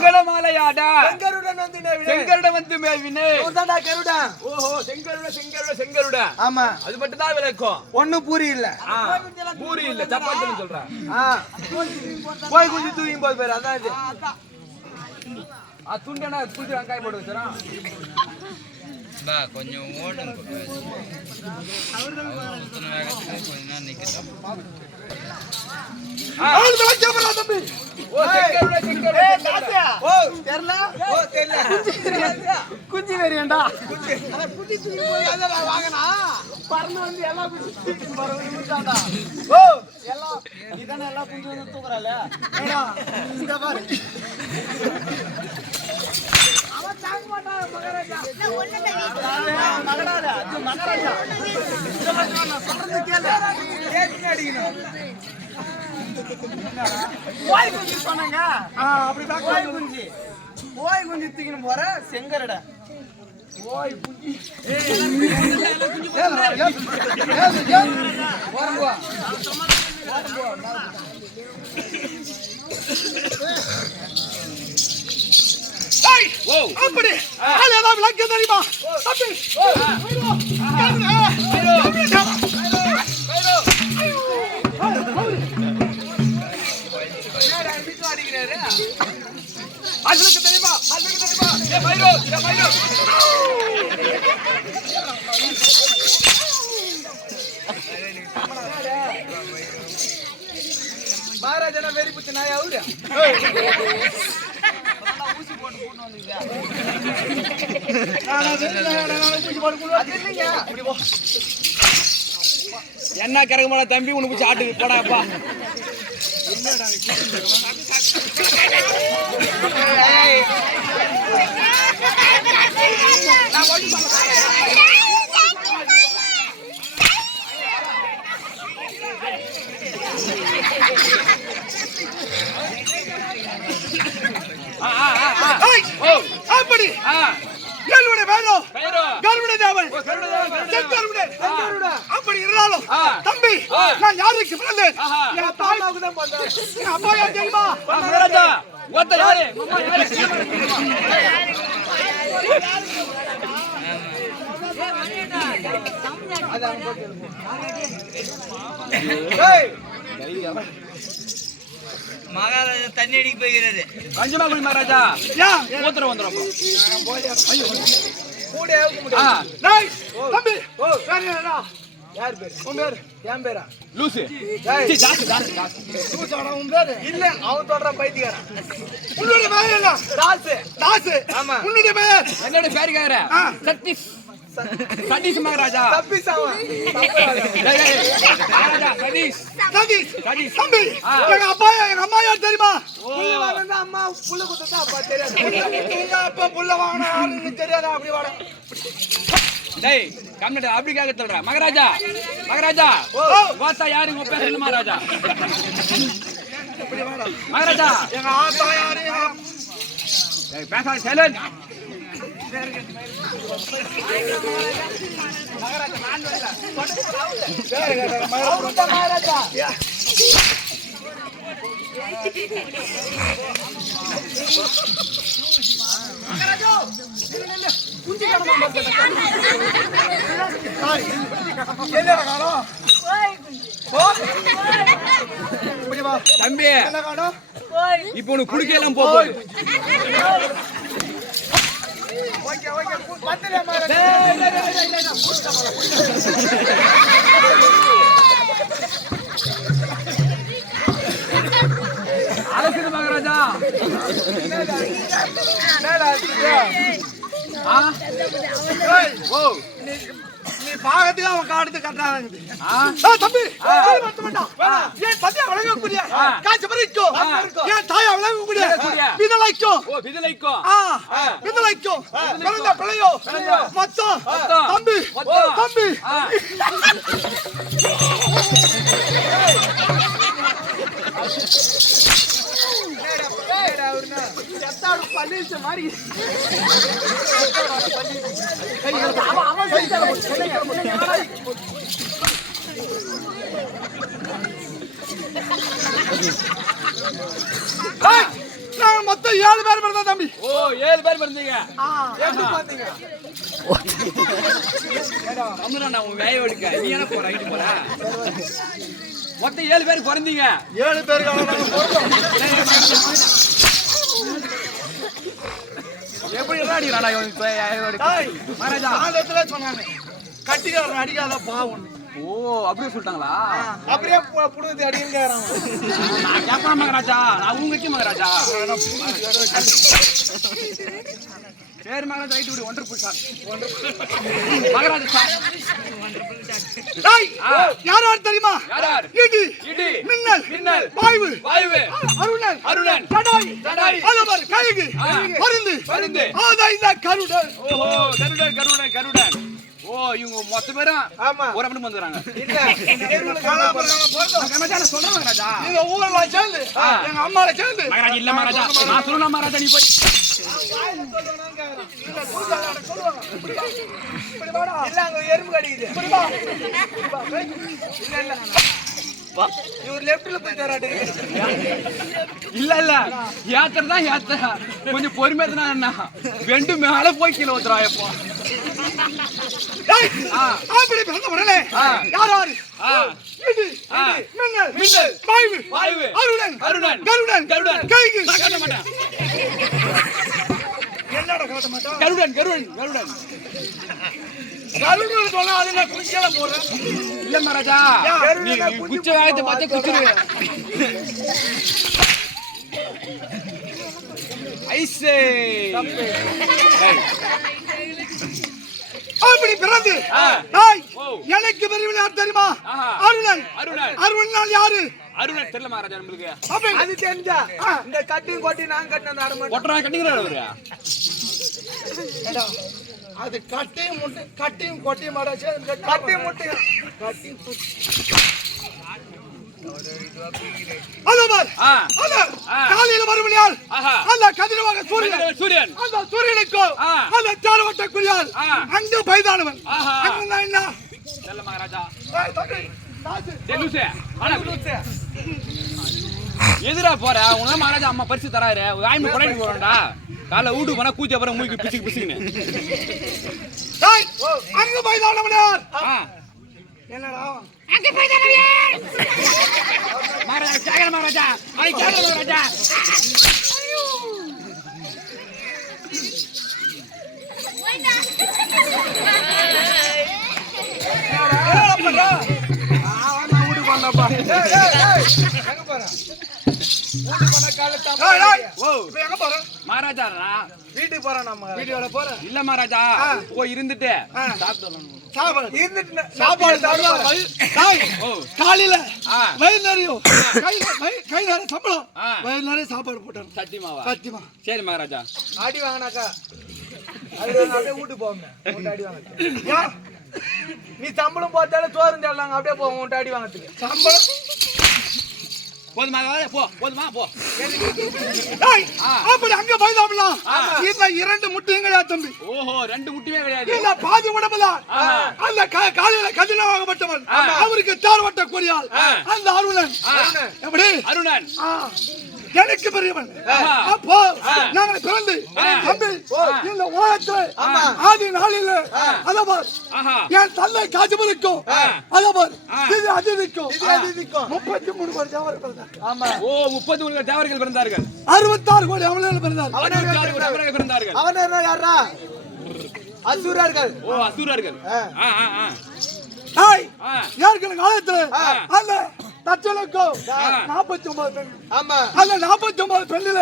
மகளமாலையாடா செங்கருடன் வந்து செங்கருடன் வந்து மேவினே உதாடா கருடா. ஓஹோ செங்கருட ஆமா அது மட்டும் தான் விளக்கும். ஒண்ணும் பூரி இல்ல. பூரி இல்ல சப்பாத்தின்னு சொல்றேன். போய் குஞ்சு தூக்கி போய் பேர் அதான் இது. துண்டனா புடிச்சு வெங்காயம் போட்டு வச்சறான். பா கொஞ்சம் ஓடுங்க அவர் சுத்தன வேகத்துக்கு கொஞ்ச நேரம் நிக்கட்டும். ஆள் விளக்கறா தம்பி. ஓ செங்கருட தாசியா. ஓ தெரியல. ஓ தெரியல. குஞ்சி வேறியண்டா. அட குஞ்சி தூக்கி போய் அதல வாங்கனா பறந்து வந்து எல்லா குஞ்சி தூக்கி போறவங்க ஓ எல்லாம் இதானே எல்லா குஞ்சி வந்து தூக்குறால. ஏடா இந்த பாரு. அவன் தாங்க மாட்டா மகராஜா. நான் ஒண்ணே மகராஜா. அது மகராஜா. இந்த மாதிரி நான் சொல்றது கேளு. கேட்டு அடிக்கணும். ஓய் குஞ்சி சொன்னாங்க. அப்படி தான் ஓய் குஞ்சி தூக்கின்னு போற செங்கரடா. ஓய் குஞ்சி எல்லாம் குஞ்சி போறங்க. ஏய் ஓ அப்படி ஆளே தான் விளக்க தெரியுமா தம்பி அதுக்கு தெரியுமா ஏ பைரோ மகாராஜா வெறி புத்தி நாய் அவரு ஊசி போட்டு வந்தீங்க. என்ன கரகமான தம்பி உனக்கு பிடிச்சி ஆட்டுக்கு போடாப்பா. அப்படி கேள்விட வேணும் கருவிட தேவன் அப்படி இருந்தாலும் தம்பி நான் யாருக்கு பிறந்தேன் என் தாயாவுக்கு தான் பிறந்தேன். என் அப்பா யார் தெரியுமா? மகாராஜா ஒத்த யாரு மகாராஜா தண்ணி அடிக்க போகிறாரு. கொஞ்சமா குடி மகாராஜா. மூத்திரம் வந்துடும். தம்பி யார் பேரு? உன் பேரு? என் பேரா? லூசு உன் பேரு இல்ல அவன் தொடர பைத்தியக்காரன். உன்னுடைய பேர் என்ன? தாசு. ஆமா உன்னுடைய பேர் என்னோட பேரு கேக்குற சதீஷ் மகாராஜா. சதீஷ் தம்பி எங்க அம்மா யார் தெரியுமா? அம்மா புள்ள குத்தா அப்பா தெரியாது. அப்பா புள்ள வாங்கினா தெரியாதா? அப்படி வாட டேய் கம்னட அப்படி கேக்க சொல்ற மகாராஜா வாத்தா யாரு உங்க பேர் என்ன மகாராஜா? மகாராஜா எங்க ஆத்தா யாரு? டேய் பேசா சைலண்ட். மகாராஜா நான் வரல. மகாராஜா தம்பி இப்ப உனக்கு குடிக்கலாம் போகுது. அலசிடு மகாராஜா. நீ பாகத்துக்கு அவன் காடுத்து கட்டாங்க. தம்பி ஏன் சத்தியா வழங்கக்கூடிய காட்சி பறிக்கும் ஏன் தாயா வழங்கக்கூடிய விதலைக்கும் பிறந்த பிள்ளையோ மொத்தம் தம்பி பள்ளிச்சு மாதிரி மொத்த மொத்தம் 7 பேர் பிறந்தா தம்பி. ஓ 7 பேர் பிறந்தீங்க. எப்படி பாத்தீங்க? தமிழா நான் உன் வேய எடுக்க நீ என்ன போற ஐடி போற மொத்தம் 7 பேர் பிறந்தீங்க. 7 பேருக்கு நாங்க பிறந்தோம். எப்படி அடிக்கிறாடா இவன் மகாராஜா ஆலத்துல சொன்னாங்க கட்டிக்காரன் அடிக்காத பாவம். ஓ அப்படியே சொல்லிட்டாங்களா? அப்படியே புடுங்கி அடிக்கிறாங்க. நான் கேட்பேன் மகாராஜா, நான் உங்கச்சி மகாராஜா. சரி மகாராஜா ஐட்டு விடு. Wonderful sir Maharaja sir. யார் தெரியுமா? யார்? இடி இடி மின்னல் மின்னல் வாய்வு வாய்வு அருணன் அருணன் தடாய் தடாய் அலமர் கைகு மருந்து மருந்து ஆதா இந்த கருடன். ஓஹோ கருடன் கருடன் கருடன். ஓ இவங்க மொத்த பேரும் ஆமா ஒரு அப்படி வந்துறாங்க. இல்ல எங்களுக்கு போறோம். மகாராஜா சொல்றேன் மகாராஜா. நீங்க ஊர்ல சேர்ந்து எங்க அம்மால சேர்ந்து மகாராஜா இல்ல மகாராஜா நான் சொல்லணும் மகாராஜா நீ போய் இல்ல அங்க எறும்பு கடிக்குது. இல்ல இல்ல இவர் லெஃப்ட்ல போய் தராடு. இல்ல இல்ல யாத்திரை தான் யாத்திரை கொஞ்சம் பொறுமையா என்ன வெண்டு மேல போய் கீழே ஊத்துறா எப்போ அப்படி பிறந்த உடனே யார் யாரு இடி மின்னல் மின்னல் வாய்வு வாய்வு அருணன் அருணன் கருடன் கருடன் கைகு நான் காட்ட மாட்டேன். என்னடா காட்ட மாட்டோம். கருடன் கருடன் கருடன் கருடன் சொன்னா அது நான் குச்சியில போடுறேன். இல்ல மகாராஜா நீ குச்ச வேகத்தை பார்த்து குச்சிருவேன். ஐசே அப்படி பிறந்து எனக்கு பெரியவன் யார் தெரியுமா? அருணன். அருணன் அருணன் யாரு? அருணன் தெரியல மகாராஜா நம்மளுக்கு. அது தெரிஞ்சா இந்த கட்டிங் கொட்டி நான் கட்டின ஆரம்பம் ஒட்டரா கட்டிங்கறாரு அவரு. அது கட்டிங் முட்டை கட்டிங் கொட்டி மாடாச்சு கட்டிங் முட்டை கட்டிங் அலமர் அலமர் காலையில வருவனியால் அந்த கதிரவாக சூரியன் அந்த சூரியனுக்கு அந்த சாரவட்ட குறியால் அங்க பைதானவன் அங்க என்ன நல்ல மகாராஜா எதிரா போற உனக்கு மகாராஜா அம்மா பரிசு தராரு வாய்மை கொண்டாடி போறோம்டா. காலை வீட்டுக்கு போனா கூச்ச அப்புறம் மூய்க்கு பிசுக்கு பிசுக்குன்னு அங்க பைதானவனார் என்னடா அங்க பைதானவே மகாராஜா கேக்கல மகாராஜா ஐ கேக்கல மகாராஜா. மகாராஜா வீட்டுக்கு போறேன் நம்ம வீடியோல போறேன். இல்ல மகாராஜா போய் இருந்துட்டு காலையில வயிறு நிறையும் கை நிறைய சம்பளம் வயிறு நிறைய சாப்பாடு போட்டாங்க. சத்தியமாவா? சத்தியமா. சரி மகாராஜா. அடி வாங்கினாக்கா அப்படியே வீட்டுக்கு போங்க. அடி வாங்க நீ சம்பளம் பார்த்தாலும் சோறு தேடலாங்க அப்படியே போவோம் உன்ட்ட அடி வாங்கறதுக்கு. சம்பளம் போதுமா போ போதுமா போ. அப்படி அங்க போய்தாமலாம். இந்த 2 முட்டையும் கிடையாது தம்பி. ஓஹோ 2 முட்டையே கிடையாது. இல்ல பாதி உடம்புதான். அந்த காலையில கதிரவாகப்பட்டவன் அவருக்கு தார்வட்ட கொரியால் அந்த அருணன். எப்படி அருணன் எனக்கு பெரியவன். அப்போ நாங்கள் பிறந்து தம்பி இந்த ஓரத்துல ஆதி நாளில அதவர் என் தந்தை காஜபருக்கும் அதவர் இது அதிதிக்கும் 33 கோடி தேவர்கள் பிறந்தார். ஆமா ஓ 33 தேவர்கள் பிறந்தார்கள். 66 கோடி அவர்கள் பிறந்தார். 66 கோடி தேவர்கள் பிறந்தார்கள். அவர்கள் யாரா? அசுரர்கள். ஓ அசுரர்கள். யார்கள் காலத்துல அந்த தச்சலுக்கு 49 பெண். ஆமா அந்த 49 பெண்ணில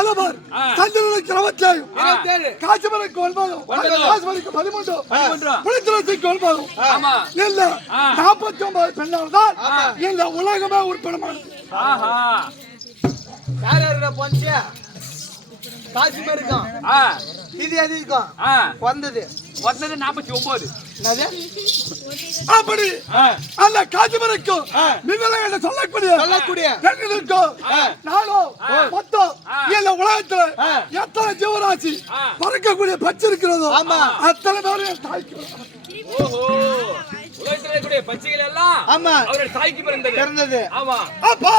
அதவர் சந்திரனுக்கு 27 காசிமருக்கு 9 காசிமருக்கு 13 புலித்துறைக்கு 9. ஆமா இல்ல 49 பெண்ணால் தான் இந்த உலகமே உருப்படமானது. ஆஹா யார் யார போஞ்சே காசிமருக்கும் இது எதுக்கும் வந்தது 49. அப்படி அந்த காசிமருக்கும் மின்னலை என்று சொல்லக்கூடிய பெண்களுக்கும் நானும் மொத்தம் இந்த உலகத்துல எத்தனை ஜீவராசி பறக்கக்கூடிய பச்சை இருக்கிறதோ அத்தனை பேரும் தாய்க்கு. ஓஹோ உலகத்திலே பச்சைகள் எல்லாம் ஆமா அவருடைய தாய்க்கு பிறந்தது. ஆமா. அப்பா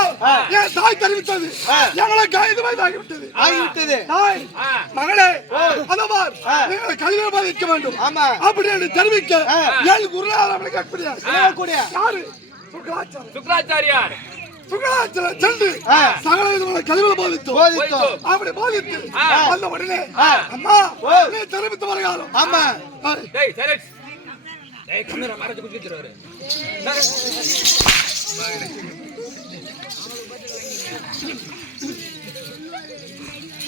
என் தாய் தெரிவித்தது எங்களை கைது ஆகிவிட்டது. தாய் மகளே அதவார் நீங்கள் கல்வியை பாதிக்க வேண்டும். ஆமா அப்படி என்று தெரிவிக்க ஏழு குருநாதர் கேட்படியா யாரு சுக்ராச்சாரியார் சென்று சகல விதமான கல்வியை போதித்தோம். அப்படி போதித்து அந்த உடனே அம்மா நீ தெரிவித்து வருகாலம். ஆமா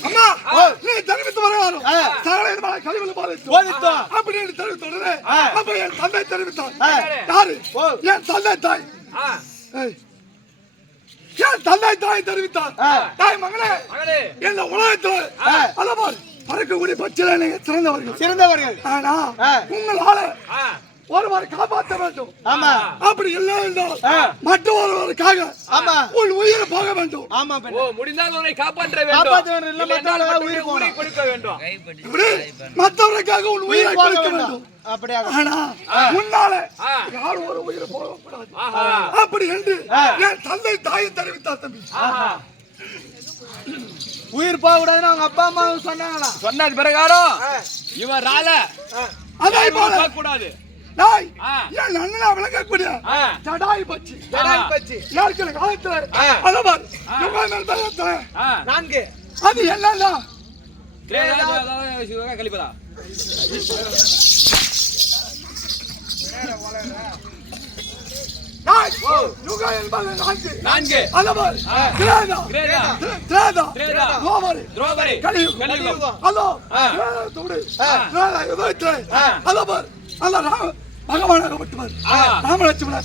அம்மா நீ தெரிவித்து வருகாலம் சகல விதமான கல்வியை போதித்தோம். அப்படி என்று தெரிவித்த உடனே அப்ப என் தந்தை தெரிவித்தார். யாரு? என் தந்தை தாய். என் தந்தை தாய் தெரிவித்தார். தாய் மகளே இந்த உலகத்தில் அல்லவார் பறக்கக்கூடிய பட்சத்தில் சிறந்தவர்கள். ஆனா உங்களால ஒருவர் காப்பாற்ற வேண்டும். ஆமா அப்படி இல்லை என்றால் மற்ற ஒருவருக்காக உன் உயிரை போக வேண்டும். ஆமா முடிந்தால் உன்னை காப்பாற்ற வேண்டும். உயிரை கொடுக்க வேண்டும். மற்றவருக்காக உன் உயிரை கொடுக்க வேண்டும். ஆனா உன்னால யாரும் ஒரு உயிரை போகக்கூடாது. அப்படி என்று என் தந்தை தாயை தெரிவித்தார். தம்பி உயிர் போக கூடாதுன்னு அவங்க அப்பா அம்மா சொன்னாங்களா? சொன்னது பிரகாரம் இவன் ரால அதே போக கூடாது. நாய் என் அண்ணனா விளக்கக்கூடிய ஜடாய் பச்சி யாருக்கு காலத்துல அதவர் நான்கு அது என்னன்னா கழிப்பதா நான்கு அதவர் துரோபரி கலியுகம் அதவர் பகவானாகப்பட்டவர் ராமலட்சுமண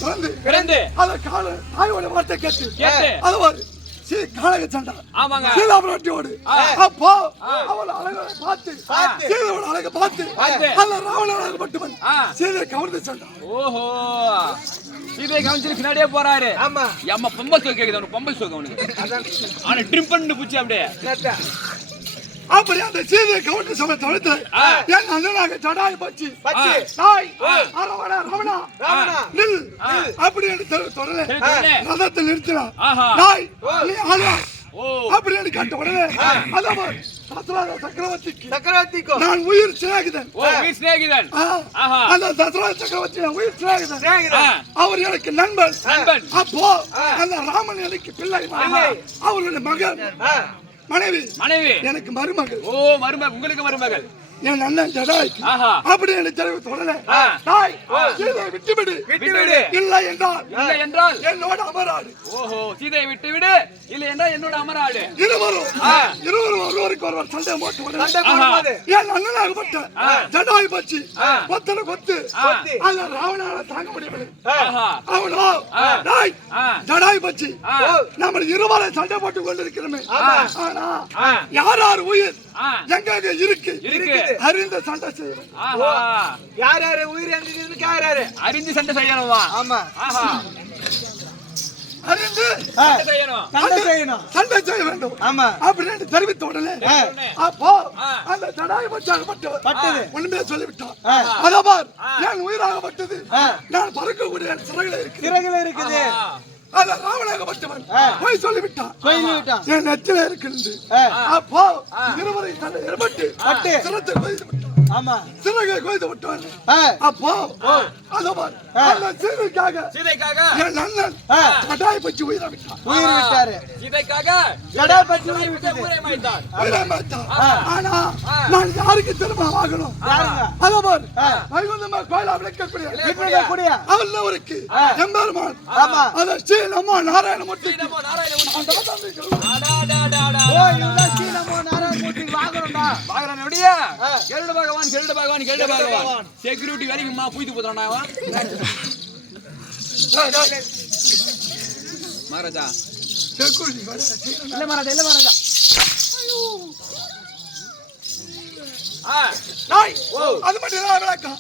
பிறந்து அதற்கான தாயோட வார்த்தை கேட்டு அதவர் காலக சண்டை சீதாபுரட்டியோடு அப்போ அவள் அழகை பார்த்து சீதையோட அழகை பார்த்து அல்ல ராவணனாகப்பட்டவன் சீதை கவர்ந்து சண்டை. ஓஹோ சீதை கவனிச்சு பின்னாடியே போறாரு. ஆமா அம்மா பொம்பல் சோக்கு கேக்குது. அவனுக்கு பொம்பல் சோக்கு அவனுக்கு ஆனா ட்ரிம் பண்ணி புடிச்சு அப்படியே அப்படி அந்த சீதையை கவர்ந்து சமயத்துல என் அண்ணனாக ஜடாய் பச்சி நாய் ரமணா நில் அப்படி என்று தொடரே ரதத்தை நிறுத்தினார். நாய் நீ ஆளா அப்படி என்று கேட்ட உடனே அதவர் சக்கரவர்த்திக்கு நான் உயிர் சிநேகிதன். அந்த தசரத சக்கரவர்த்தி உயிர் சிநேகிதன். அவர் எனக்கு நண்பன். அப்போ அந்த ராமன் எனக்கு பிள்ளை. அவருடைய மகன் மனைவி எனக்கு மருமகள். ஓ மருமகள் உங்களுக்கு மருமகள் என் அண்ணன் ஜடாய் அப்படி என்று தெரிவித்த உடனே தாய் சீதையை விட்டுவிடு இல்லை என்றால் என்னோட அமராடு. ஓஹோ சீதையை விட்டுவிடு இல்லை என்றால் என்னோட அமராடு. இருவரும் ஒருவருக்கு ஒருவர் சண்டை போட்டு என் அண்ணனாகப்பட்ட ஜடாய் பச்சி கொத்தனை கொத்து அந்த ராவணால தாங்க முடியவில்லை. அவனோ ஜடாய் பச்சி நம்ம இருவரை சண்டை போட்டுக் கொண்டிருக்கிறோமே. ஆனா யார் உயிர் எங்க இருக்கு அறிந்த சண்டை செய்யணும். யார் யாரு உயிர் எங்க இருக்கு யாரு அறிந்து சண்டை செய்யணுமா? ஆமா அறிந்து சண்டை செய்ய வேண்டும். ஆமா அப்படின்னு தெரிவித்த உடனே அப்போ அந்த ஜடாய் பச்சாகப்பட்டது ஒண்ணுமே சொல்லிவிட்டான். அதபார் என் உயிராகப்பட்டது நான் பறக்கக்கூடிய சிறகுல இருக்குது. அந்த ராவணாகப்பட்டவன் போய் சொல்லிவிட்டான் என் நெத்தில இருக்கிறது. அப்போ இருவரை தன்னை எரிபட்டு சிரத்தை கொய்து விட்டான். ஆமா சிறகை கொய்து விட்டான். அப்போ அதவர் அந்த சீதைக்காக என் அண்ணன் ஜடாய் பச்சி உயிரை விட்டாரு. சீதைக்காக ஜடாய் பச்சி உயிரை மாய்த்தான். ஆனா நான் யாருக்கு திரும்ப ஆகணும்? அதவர் வைகுந்தமா கோயிலா விளக்கக்கூடிய அவருக்கு எம்பெருமான் அத ஸ்ரீ நமோ நாராயணமூர்த்தி செக்யூரிட்டி வரைக்கும் பூத்து போறான் மகாராஜா. இல்ல மகாராஜா அது மட்டும் விளக்கம்.